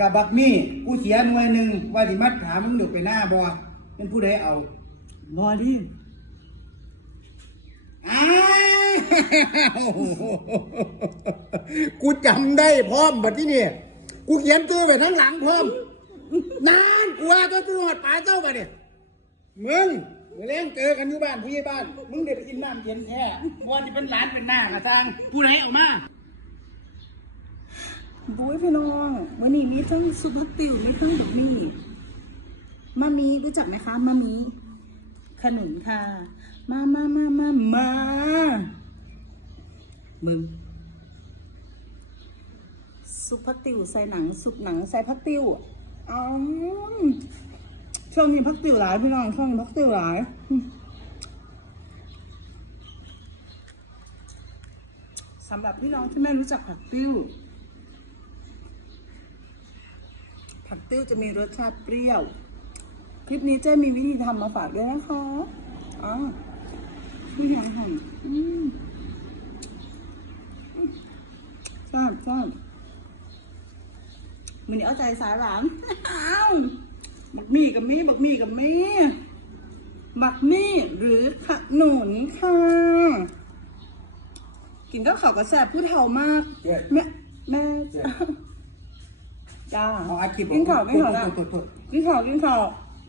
กับบักมี่กูเสียหน่วยหนึ่งว่าสิมัดขามึงเดือไปหน้าบ่เป็นผู้ใดเอาบอดิอ้าวกูจำได้พร้อมบัดที่นี่กูเขียนตัวไปทั้งหลังพร้อมนานกูว่าจะซื้อหอดปลาเจ้าไปเนี่ยมึงเมื่อเล่นเจอกันอยู่บ้านผู้ใหญ่บ้าน มึงเด็ไปกินน้ำเย็นแท้ว่าจะเป็นหลานเป็นหน้ากระซังผู้ใดเออกมา บุ้ยพี่น้องวันนี้มีทั้งซุปเปอร์ติวมีทั้งแบบนี้มามีรู้จักไหมคะมามีขนุนค่ะ มามามามามามึงซุปพักติวใส่หนังซุปหนังใส่พักติวอ๋อช่วงนี้พักติวหลายพี่น้องช่วงนี้พักติวหลายสำหรับพี่น้องที่ไม่รู้จักผักติ้ว ผักติ้วจะมีรสชาติเปรี้ยว คลิปนี้เจ๊มีวิธีทำมาฝากด้วยนะคะอ๋อพี่หางหอมอืมชอบชอบมันนี้เอาใจสายหลานอ้าวบักมี่กับมี่บักมี่กับมี่บักมี่หรือขนุนค่ะ กินก็เขาวก็แสบผู้เฒ่ามากเย้แม่แม่เย้ จ้า เอาอาชีพกินข้าวไม่ข้าวนะโทษโทษกินข้าวกินข้าว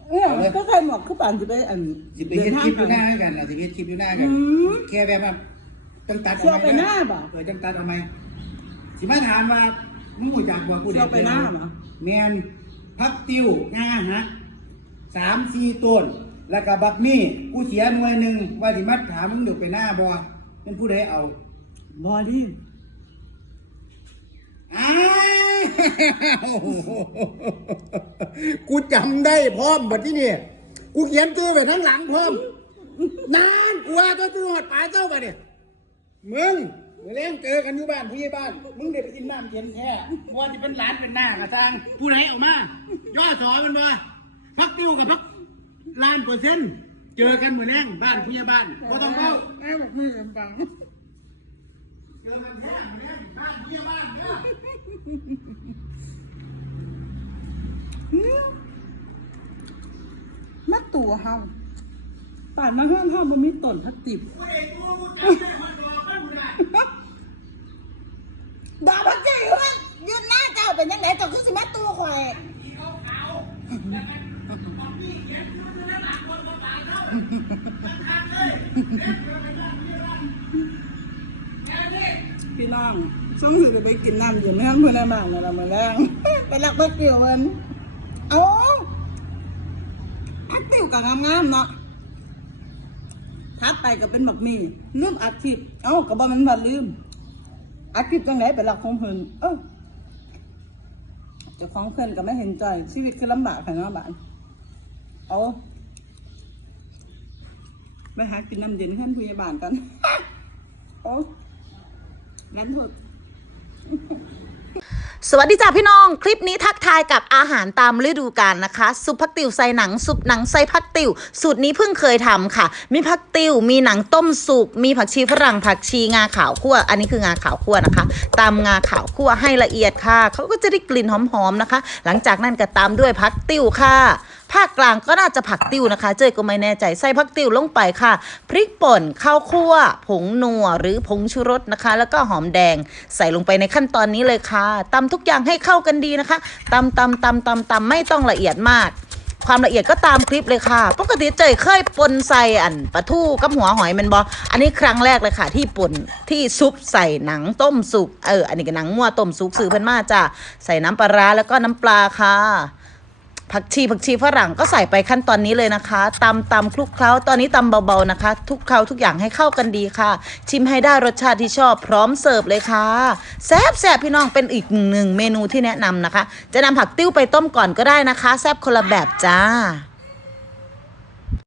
เอ้ยเอาเลยก็ใครหมอกคือป่านจะไปอันสิไปเฮ็ดคลิปอยู่หน้าให้กันนะสิไปเฮ็ดคลิปอยู่หน้ากัน อืม แค่แบบว่าต้องตัดเชื่อไปหน้าบ่เออจังตัดเอาไหมสิมาถามว่ามึงหูจักว่ากูเชื่อไปหน้าเหรอ แมนพักติวง่าฮะสามสี่ต้น แล้วก็บักมี่กูเสียหน่วยหนึ่งว่าสิมัดขามึงเดือไปหน้าบ่เป็นผู้ใดเอา บอดี้ อ้าวกูจำได้พร้อมบัดที่นี่กูเขียนตัวไปทั้งหลังพร้อมนานกูว่าจะซื้อหอดปลาเจ้าไปเนี่ยมึงเมื่อเล่นเจอกันอยู่บ้านผู้ใหญ่บ้าน มึงเด็ไปกินน้ำเย็นแท้ว่าจะเป็นหลานเป็นหน้ากระซังผู้ใดออกมา ย่อสอมันมาพักติ้วกับพักล้านเปอร์เซ็นต์เจอกันเมื่อแรงบ้านผู้ใหญ่บ้านก็ต้องเข้าแม่บอกมือกันปังเจอกันแท้เมื่อแรงบ้านผู้ใหญ่บ้านเด้อ แม่ ตัวเฮาป่านมาห้ามห้าบ่มีต้นพลาสติกผู้ใดตัวกูจำได้หอดดอกมันผู้ใดดาอยู่ว่ายืนหน้าเจ้าเป็นยังไงตัวคือสิแม่ตัวข่อยพี่น้องช่องถือไปกินน้ำเย็นให้ท่านเพื่อนได้มากเลยละมือแรงไปรักพักติวมันเอา พักติวกับงามๆเนาะทัดไปก็เป็นบักมีลืมอัดคลิปเอ้าก็บอมันว่าลืมอัดคลิปจังไหนไปรักของเพิ่นเออเจ้าของเพิ่นก็ไม่เห็นใจชีวิตคือลำบากค่ะเนาะบ้านเอาไปหากินน้ำเย็นขั้นพยาบาลกัน โอ้งั้นเถอะ สวัสดีจ้าพี่น้อง คลิปนี้ทักทายกับอาหารตามฤดูกาลนะคะ ซุปพักติวใส่หนังซุปหนังใส่พักติว สูตรนี้เพิ่งเคยทำค่ะ มีพักติวมีหนังต้มสุกมีผักชีฝรั่งผักชีงาขาวคั่ว อันนี้คืองาขาวคั่วนะคะตามงาขาวคั่วให้ละเอียดค่ะเขาก็จะได้กลิ่นหอมๆนะคะ หลังจากนั้นก็ตามด้วยพักติวค่ะาคกลางก็น่าจะผักติ้วนะคะ เจยก็ไม่แน่ใจใส่ผักติ้วลงไปค่ะ พริกป่นข้าวคั่ว ผงนัวหรือผงชูรสนะคะ แล้วก็หอมแดงใส่ลงไปในขั้นตอนนี้เลยค่ะตำทุกอย่างให้เข้ากันดีนะคะตำตำตำตำตำไม่ต้องละเอียดมากความละเอียดก็ตามคลิปเลยค่ะ ปกติเจยเคยปนใส่อันปลาทูกับหัวหอยมันบออันนี้ครั้งแรกเลยค่ะ ที่ปนที่ซุปใส่หนังต้มสุก เออ อันนี้ก็หนังงัวต้มสุกซื้อเพิ่นมาจ้ะใส่น้ำปลาร้าแล้วก็น้ำปลาค่ะ ผักชีผักชีฝรั่งก็ใส่ไปขั้นตอนนี้เลยนะคะตำตำคลุกเคล้าตอนนี้ตำเบาๆนะคะ ทุกเคล้าทุกอย่างให้เข้ากันดีค่ะ ชิมให้ได้รสชาติที่ชอบพร้อมเสิร์ฟเลยค่ะแซ่บแซ่บพี่น้องเป็นอีกหนึ่งเมนูที่แนะนำนะคะ จะนำผักติ้วไปต้มก่อนก็ได้นะคะ แซ่บคนละแบบจ้า